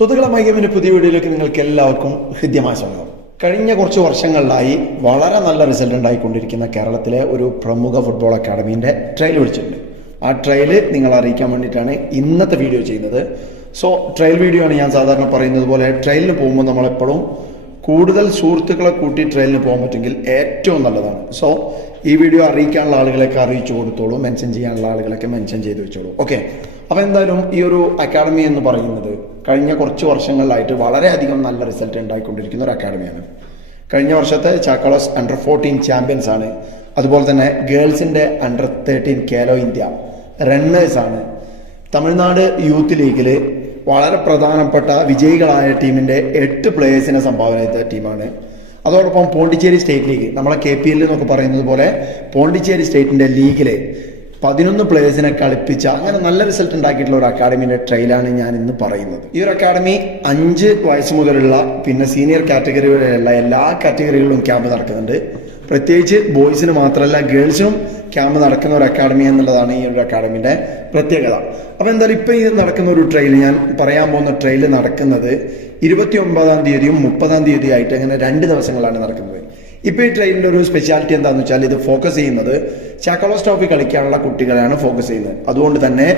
സുഹൃത്തുക്കളെ പുതിയ വീഡിയോയിലേക്ക് നിങ്ങൾക്ക് എല്ലാവർക്കും ഹൃദ്യമായ സ്വാഗതം. കഴിഞ്ഞ കുറച്ച് വർഷങ്ങളിലായി വളരെ നല്ല റിസൾട്ട് ഉണ്ടായിക്കൊണ്ടിരിക്കുന്ന കേരളത്തിലെ ഒരു പ്രമുഖ ഫുട്ബോൾ അക്കാഡമീൻ്റെ ട്രയൽ വിളിച്ചിട്ടുണ്ട്. ആ ട്രയൽ നിങ്ങളെ അറിയിക്കാൻ വേണ്ടിയിട്ടാണ് ഇന്നത്തെ വീഡിയോ ചെയ്യുന്നത്. ട്രയൽ വീഡിയോ ആണ് ഞാൻ സാധാരണ പറയുന്നത് പോലെ. ട്രയലിന് പോകുമ്പോൾ നമ്മളെപ്പോഴും കൂടുതൽ സുഹൃത്തുക്കളെ കൂട്ടി ട്രയലിന് പോകാൻ പറ്റുമെങ്കിൽ ഏറ്റവും നല്ലതാണ്. ഈ വീഡിയോ അറിയിക്കാനുള്ള ആളുകളെയൊക്കെ അറിയിച്ചു കൊടുത്തോളൂ, മെൻഷൻ ചെയ്യാനുള്ള ആളുകളൊക്കെ മെൻഷൻ ചെയ്ത് വെച്ചോളൂ. ഓക്കെ, അപ്പോൾ എന്തായാലും ഈ ഒരു അക്കാഡമി എന്ന് പറയുന്നത് കഴിഞ്ഞ കുറച്ച് വർഷങ്ങളിലായിട്ട് വളരെയധികം നല്ല റിസൾട്ട് ഉണ്ടായിക്കൊണ്ടിരിക്കുന്ന ഒരു അക്കാഡമിയാണ്. കഴിഞ്ഞ വർഷത്തെ ചാക്കോളസ് അണ്ടർ-14 ചാമ്പ്യൻസ് ആണ്. അതുപോലെ തന്നെ ഗേൾസിൻ്റെ അണ്ടർ-13 കേലോ ഇന്ത്യ റണ്ണേഴ്സാണ്. തമിഴ്നാട് യൂത്ത് ലീഗിൽ വളരെ പ്രധാനപ്പെട്ട വിജയികളായ ടീമിൻ്റെ 8 പ്ലേയേഴ്സിനെ സംഭാവന ചെയ്ത ടീമാണ്. അതോടൊപ്പം പോണ്ടിച്ചേരി സ്റ്റേറ്റ് ലീഗ്, നമ്മളെ KPL എന്നൊക്കെ പറയുന്നത് പോലെ പോണ്ടിച്ചേരി സ്റ്റേറ്റിൻ്റെ ലീഗിലെ 11 പ്ലേയേഴ്സിനെ കളിപ്പിച്ച അങ്ങനെ നല്ല റിസൾട്ട് ഉണ്ടാക്കിയിട്ടുള്ള ഒരു അക്കാഡമിയുടെ ട്രയലാണ് ഞാൻ ഇന്ന് പറയുന്നത്. ഈ ഒരു അക്കാഡമി 5 വയസ്സ് മുതലുള്ള പിന്നെ സീനിയർ കാറ്റഗറികളിലുള്ള എല്ലാ കാറ്റഗറികളിലും ക്യാമ്പ് നടക്കുന്നുണ്ട്. പ്രത്യേകിച്ച് ബോയ്സിന് മാത്രമല്ല ഗേൾസിനും ക്യാമ്പ് നടക്കുന്ന ഒരു അക്കാഡമി എന്നുള്ളതാണ് ഈ ഒരു അക്കാഡമിയുടെ പ്രത്യേകത. അപ്പോൾ എന്തായാലും ഇപ്പോൾ ഈ നടക്കുന്ന ഒരു ട്രയൽ, ഞാൻ പറയാൻ പോകുന്ന ട്രയൽ നടക്കുന്നത് 29-ാം തീയതിയും 30-ാം തീയതിയും ആയിട്ട് അങ്ങനെ 2 ദിവസങ്ങളാണ് നടക്കുന്നത്. ഇപ്പോൾ ഈ ട്രെയിനിൻ്റെ ഒരു സ്പെഷ്യാലിറ്റി എന്താണെന്ന് വെച്ചാൽ ഇത് ഫോക്കസ് ചെയ്യുന്നത് ചാക്കോളസ് ട്രോഫി കളിക്കാനുള്ള കുട്ടികളെയാണ് ഫോക്കസ് ചെയ്യുന്നത്. അതുകൊണ്ട് തന്നെ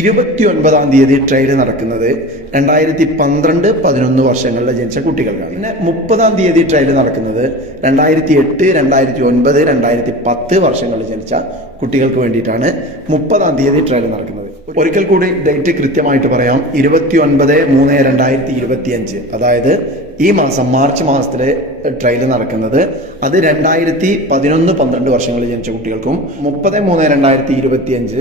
29-ാം തീയതി ട്രെയിൽ നടക്കുന്നത് 2012, 11 വർഷങ്ങളിൽ ജനിച്ച കുട്ടികൾക്കാണ്. പിന്നെ 30-ാം തീയതി ട്രെയിൽ നടക്കുന്നത് 2008, 2009, 2010 വർഷങ്ങളിൽ ജനിച്ച കുട്ടികൾക്ക് വേണ്ടിയിട്ടാണ് 30-ാം തീയതി ട്രെയിൽ നടക്കുന്നത്. ഒരിക്കൽ കൂടി ഡേറ്റ് കൃത്യമായിട്ട് പറയാം. 29/3/2025, അതായത് ഈ മാസം മാർച്ച് മാസത്തിലെ ട്രയൽ നടക്കുന്നത്. അത് 2011-12 വർഷങ്ങളിൽ ജനിച്ച കുട്ടികൾക്കും 30/3/2025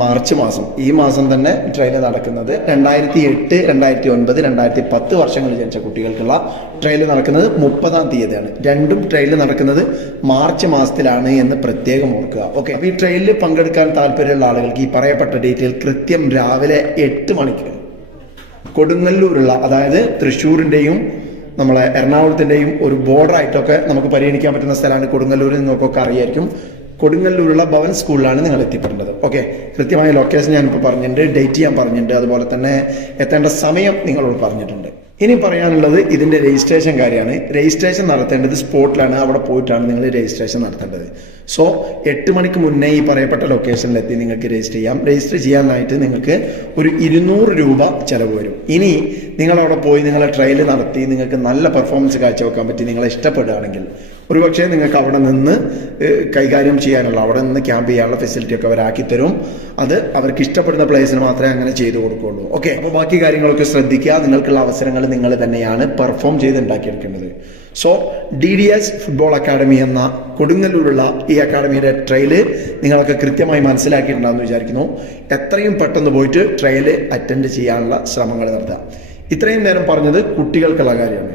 മാർച്ച് മാസം, ഈ മാസം തന്നെ ട്രയൽ നടക്കുന്നത് 2008, 2009, 2010 വർഷങ്ങളിൽ ജനിച്ച കുട്ടികൾക്കുള്ള ട്രയൽ നടക്കുന്നത് 30-ാം തീയതിയാണ്. രണ്ടും ട്രയൽ നടക്കുന്നത് മാർച്ച് മാസത്തിലാണ് എന്ന് പ്രത്യേകം ഓർക്കുക. ഓക്കെ, അപ്പോൾ ഈ ട്രയലിൽ പങ്കെടുക്കാൻ താല്പര്യമുള്ള ആളുകൾക്ക് ഈ പറയപ്പെട്ട ഡേറ്റിൽ കൃത്യം രാവിലെ 8 മണിക്ക് കൊടുങ്ങല്ലൂരുള്ള, അതായത് തൃശ്ശൂരിൻ്റെയും നമ്മളെ എറണാകുളത്തിൻ്റെയും ഒരു ബോർഡറായിട്ടൊക്കെ നമുക്ക് പരിഗണിക്കാൻ പറ്റുന്ന സ്ഥലമാണ് കൊടുങ്ങല്ലൂർ. നിങ്ങൾക്കൊക്കെ അറിയായിരിക്കും. കൊടുങ്ങല്ലൂരുള്ള ഭവൻ സ്കൂളിലാണ് നിങ്ങൾ എത്തിപ്പെടേണ്ടത്. ഓക്കെ, കൃത്യമായ ലൊക്കേഷൻ ഞാനിപ്പോൾ പറഞ്ഞിട്ടുണ്ട്, ഡേറ്റ് ഞാൻ പറഞ്ഞിട്ടുണ്ട്, അതുപോലെ തന്നെ എത്തേണ്ട സമയം നിങ്ങളോട് പറഞ്ഞിട്ടുണ്ട്. ഇനി പറയാനുള്ളത് ഇതിൻ്റെ രജിസ്ട്രേഷൻ കാര്യമാണ്. രജിസ്ട്രേഷൻ നടത്തേണ്ടത് സ്പോട്ടിലാണ്, അവിടെ പോയിട്ടാണ് നിങ്ങൾ രജിസ്ട്രേഷൻ നടത്തേണ്ടത്. 8 മണിക്ക് മുന്നേ ഈ പറയപ്പെട്ട ലൊക്കേഷനിലെത്തി നിങ്ങൾക്ക് രജിസ്റ്റർ ചെയ്യാം. രജിസ്റ്റർ ചെയ്യാനായിട്ട് നിങ്ങൾക്ക് ഒരു 200 രൂപ ചിലവ് വരും. ഇനി നിങ്ങളവിടെ പോയി നിങ്ങളെ ട്രയൽ നടത്തി നിങ്ങൾക്ക് നല്ല പെർഫോമൻസ് കാഴ്ചവെക്കാൻ പറ്റി നിങ്ങളെ ഇഷ്ടപ്പെടുകയാണെങ്കിൽ ഒരുപക്ഷെ നിങ്ങൾക്ക് അവിടെ നിന്ന് കൈകാര്യം ചെയ്യാനുള്ള, അവിടെ നിന്ന് ക്യാമ്പ് ചെയ്യാനുള്ള ഫെസിലിറ്റി ഒക്കെ അവരാക്കി തരും. അത് അവർക്ക് ഇഷ്ടപ്പെടുന്ന പ്ലേയേഴ്സിന് മാത്രമേ അങ്ങനെ ചെയ്തു കൊടുക്കുകയുള്ളൂ. ഓക്കെ, അപ്പോൾ ബാക്കി കാര്യങ്ങളൊക്കെ ശ്രദ്ധിക്കുക. നിങ്ങൾക്കുള്ള അവസരങ്ങൾ നിങ്ങൾ തന്നെയാണ് പെർഫോം ചെയ്ത് ഉണ്ടാക്കിയെടുക്കേണ്ടത്. DDS ഫുട്ബോൾ അക്കാഡമി എന്ന കൊടുങ്ങല്ലൂരുള്ള ഈ അക്കാഡമിയുടെ ട്രയൽ നിങ്ങളൊക്കെ കൃത്യമായി മനസ്സിലാക്കിയിട്ടുണ്ടാകുമെന്ന് വിചാരിക്കുന്നു. എത്രയും പെട്ടെന്ന് പോയിട്ട് ട്രയൽ അറ്റൻഡ് ചെയ്യാനുള്ള ശ്രമങ്ങൾ നടത്തുക. ഇത്രയും നേരം പറഞ്ഞത് കുട്ടികൾക്കുള്ള കാര്യമാണ്.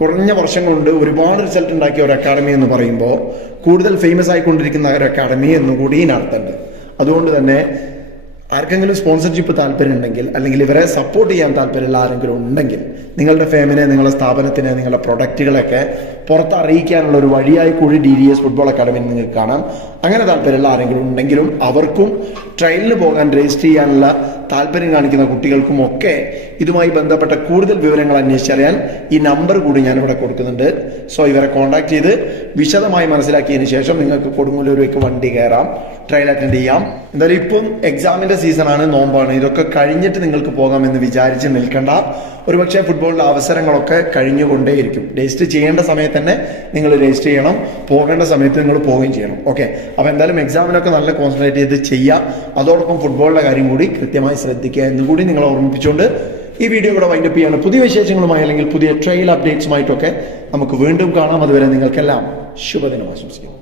കുറഞ്ഞ വർഷം കൊണ്ട് ഒരുപാട് റിസൾട്ട് ഉണ്ടാക്കിയ ഒരു അക്കാഡമി എന്ന് പറയുമ്പോൾ കൂടുതൽ ഫേമസ് ആയിക്കൊണ്ടിരിക്കുന്ന ഒരു അക്കാഡമി എന്നുകൂടി നടത്തേണ്ടത്. അതുകൊണ്ട് തന്നെ ആർക്കെങ്കിലും സ്പോൺസർഷിപ്പ് താല്പര്യം ഉണ്ടെങ്കിൽ, അല്ലെങ്കിൽ ഇവരെ സപ്പോർട്ട് ചെയ്യാൻ താല്പര്യമുള്ള ആരെങ്കിലും ഉണ്ടെങ്കിൽ, നിങ്ങളുടെ ഫേമിനെ, നിങ്ങളുടെ സ്ഥാപനത്തിനെ, നിങ്ങളുടെ പ്രൊഡക്റ്റുകളൊക്കെ പുറത്ത് അറിയിക്കാനുള്ള ഒരു വഴിയായി കൂടി DDS ഫുട്ബോൾ അക്കാഡമി നിങ്ങൾക്ക് കാണാം. അങ്ങനെ താല്പര്യമുള്ള ആരെങ്കിലും ഉണ്ടെങ്കിലും അവർക്കും ട്രയലിന് പോകാൻ രജിസ്റ്റർ ചെയ്യാനുള്ള താല്പര്യം കാണിക്കുന്ന കുട്ടികൾക്കും ഒക്കെ ഇതുമായി ബന്ധപ്പെട്ട കൂടുതൽ വിവരങ്ങൾ അന്വേഷിച്ചറിയാൻ ഈ നമ്പർ കൂടി ഞാനിവിടെ കൊടുക്കുന്നുണ്ട്. ഇവരെ കോൺടാക്ട് ചെയ്ത് വിശദമായി മനസ്സിലാക്കിയതിന് ശേഷം നിങ്ങൾക്ക് കൊടുങ്ങല്ലൂരേക്ക് വണ്ടി കയറാം, ട്രയൽ അറ്റൻഡ് ചെയ്യാം. എന്തായാലും ഇപ്പം എക്സാമിൻ്റെ സീസണാണ്, നോമ്പാണ്. ഇതൊക്കെ കഴിഞ്ഞിട്ട് നിങ്ങൾക്ക് പോകാമെന്ന് വിചാരിച്ച് നിൽക്കേണ്ട. ഒരുപക്ഷെ ഫുട്ബോളിൻ്റെ അവസരങ്ങളൊക്കെ കഴിഞ്ഞുകൊണ്ടേയിരിക്കും. രജിസ്റ്റർ ചെയ്യേണ്ട സമയത്ത് തന്നെ നിങ്ങൾ രജിസ്റ്റർ ചെയ്യണം, പോകേണ്ട സമയത്ത് നിങ്ങൾ പോവുകയും ചെയ്യണം. ഓക്കെ, അപ്പോൾ എന്തായാലും എക്സാമിനൊക്കെ നല്ല കോൺസെൻട്രേറ്റ് ചെയ്ത് ചെയ്യുക. അതോടൊപ്പം ഫുട്ബോളിൻ്റെ കാര്യം കൂടി കൃത്യമായി ശ്രദ്ധിക്കുക എന്നുകൂടി നിങ്ങളെ ഓർമ്മിപ്പിച്ചുകൊണ്ട് ഈ വീഡിയോ ഇവിടെ വൈൻഡപ്പ് ചെയ്യാണ്. പുതിയ വിശേഷങ്ങളുമായി അല്ലെങ്കിൽ പുതിയ ട്രയൽ അപ്ഡേറ്റ്സുമായിട്ടൊക്കെ നമുക്ക് വീണ്ടും കാണാം. അതുവരെ നിങ്ങൾക്കെല്ലാം ശുഭദിനം ആശംസിക്കുന്നു.